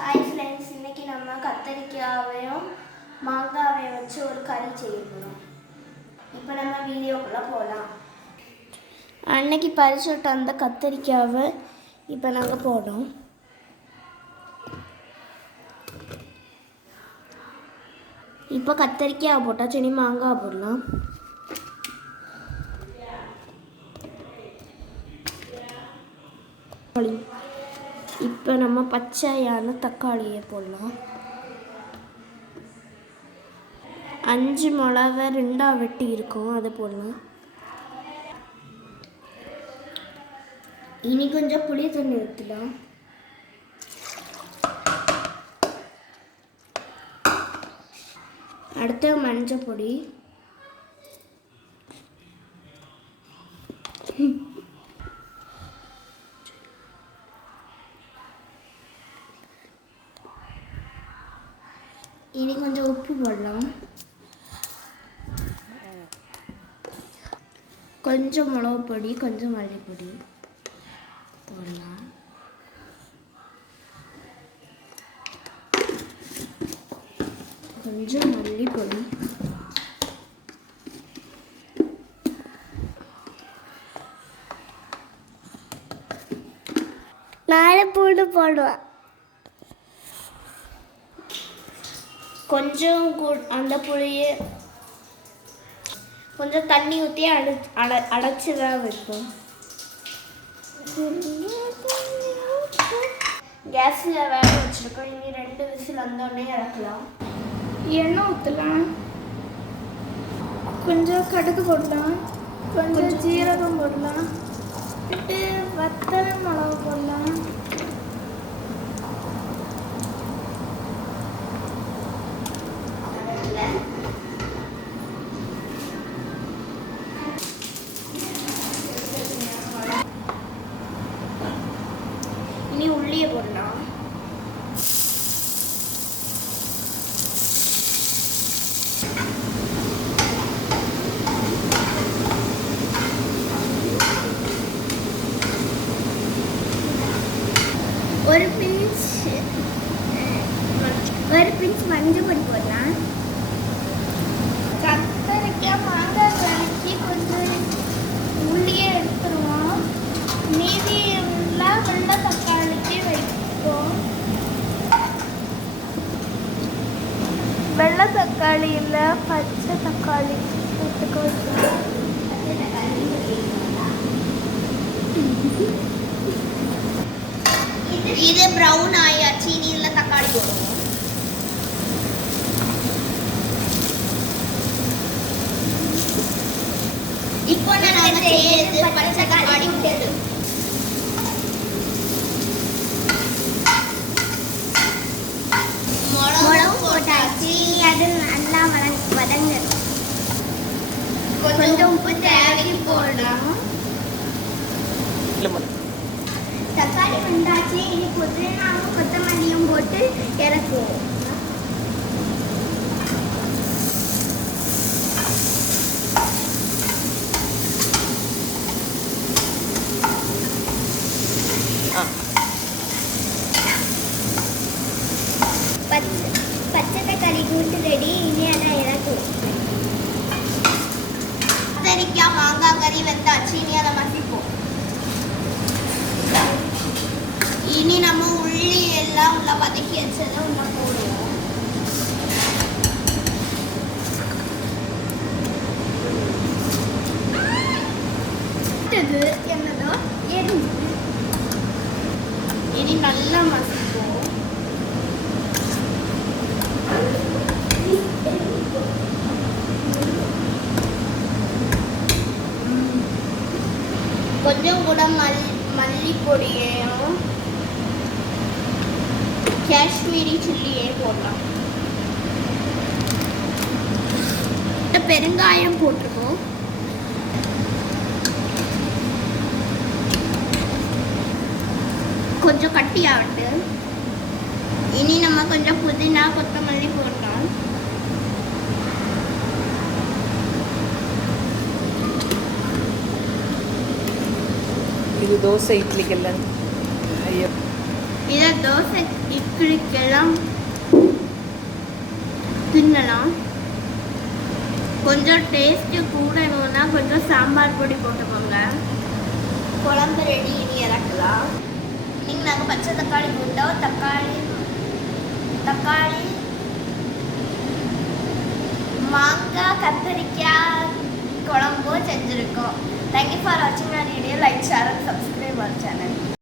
Hi friends, இன்னைக்கு நம்ம கத்தரிக்காயையும் மாங்காவையும் வச்சு ஒரு கறி செய்ய போகிறோம். இப்போ நம்ம வீடியோக்குள்ளே போகலாம். அன்னைக்கு பறிச்சு விட்ட அந்த கத்தரிக்காவை இப்போ நாங்கள் போடுறோம். இப்போ கத்தரிக்காய் போட்டால் சரி மாங்காய் போடலாம். இப்போ நம்ம பச்சையான தக்காளியை போடலாம். 5 மிளகா 2 வெட்டி இருக்கும், அதை போடலாம். இனி கொஞ்சம் புளி தண்ணி ஊற்றலாம். அடுத்து மஞ்சள் பொடி, இனி கொஞ்சம் உப்பு போடலாம். கொஞ்சம் மிளகு பொடி, கொஞ்சம் மல்லிப்பொடி போடலாம். கொஞ்சம் மல்லிப்பொடி, நாலு பூண்டு போடுவேன். கொஞ்சம் அந்த புளியை கொஞ்சம் தண்ணி ஊற்றி அடைச்சி தான் வைப்போம். கேஸில் வேக வச்சுருக்கோம். இனி 2 விசில் வந்தோடனே இறக்கலாம். எண்ணெய் ஊற்றலாம். கொஞ்சம் கடுகு போடலாம். கொஞ்சம் ஜீரகம் போடலாம். வத்தல் மிளகு போடலாம். இனி உள்ளியை போடலாம். ஒரு பிஞ்ச் மஞ்சள் பொடி போடலாம். கத்தரிக்காய் மாங்காய் கறிக்கு கொஞ்சம் உள்ளியே எடுத்துருவோம். மீதி எல்லாம் வெள்ளை தக்காளிக்கு வைப்போம். வெள்ளை தக்காளி இல்லை, பச்சை தக்காளி வைப்போம். இது ப்ரௌன் ஆயாச்சு. இனி இதில் தக்காளி போடுவோம். இப்போ நம்ம செய்யறது பச்சை தக்காளி போட்டு மிளகு போட்டாச்சு. அது நல்லா வதங்கணும். கொஞ்சம் உப்பு தேவைக்கு போடலாம். தக்காளி வந்தாச்சு. இனி புதினாவும் கொத்தமல்லியும் போட்டு இறக்குவோம். பச்சை தக்காளி கூட்டு ரெடி. இனி அதை இறக்குவோம். கத்தரிக்காய் மாங்காய் கறி வந்தாச்சு. இனி அதை மசிப்போம். இனி நம்ம உள்ளி எல்லாம் உள்ள வதக்கி வச்சதை உள்ள போடுவோம். என்னதோ எரிஞ்சு இனி நல்லா மசிப்போம். கொஞ்சம் கூட மல்லிப்பொடியையும் காஷ்மீரி சில்லியே போடலாம். பெருங்காயம் போட்டுருக்கோம். கொஞ்சம் கட்டியாகட்டு. இனி நம்ம கொஞ்சம் புதினா கொத்தமல்லி போடலாம். இது தோசை இட்லிக்கெல்லாம். இதை தோசை கிழிக்கலாம், தின்னலாம். கொஞ்சம் டேஸ்ட்டு கூட வேணும்னா கொஞ்சம் சாம்பார் பொடி போட்டுக்கோங்க. குழம்பு ரெடி, இனி இறக்கலாம். நீங்கள் நாங்கள் பச்சை தக்காளி போட்டோம், தக்காளி மாங்காய் கத்தரிக்காய் குழம்பும் செஞ்சுருக்கோம். தேங்க்யூ ஃபார் வாட்சிங் our video. Like, share and subscribe our channel.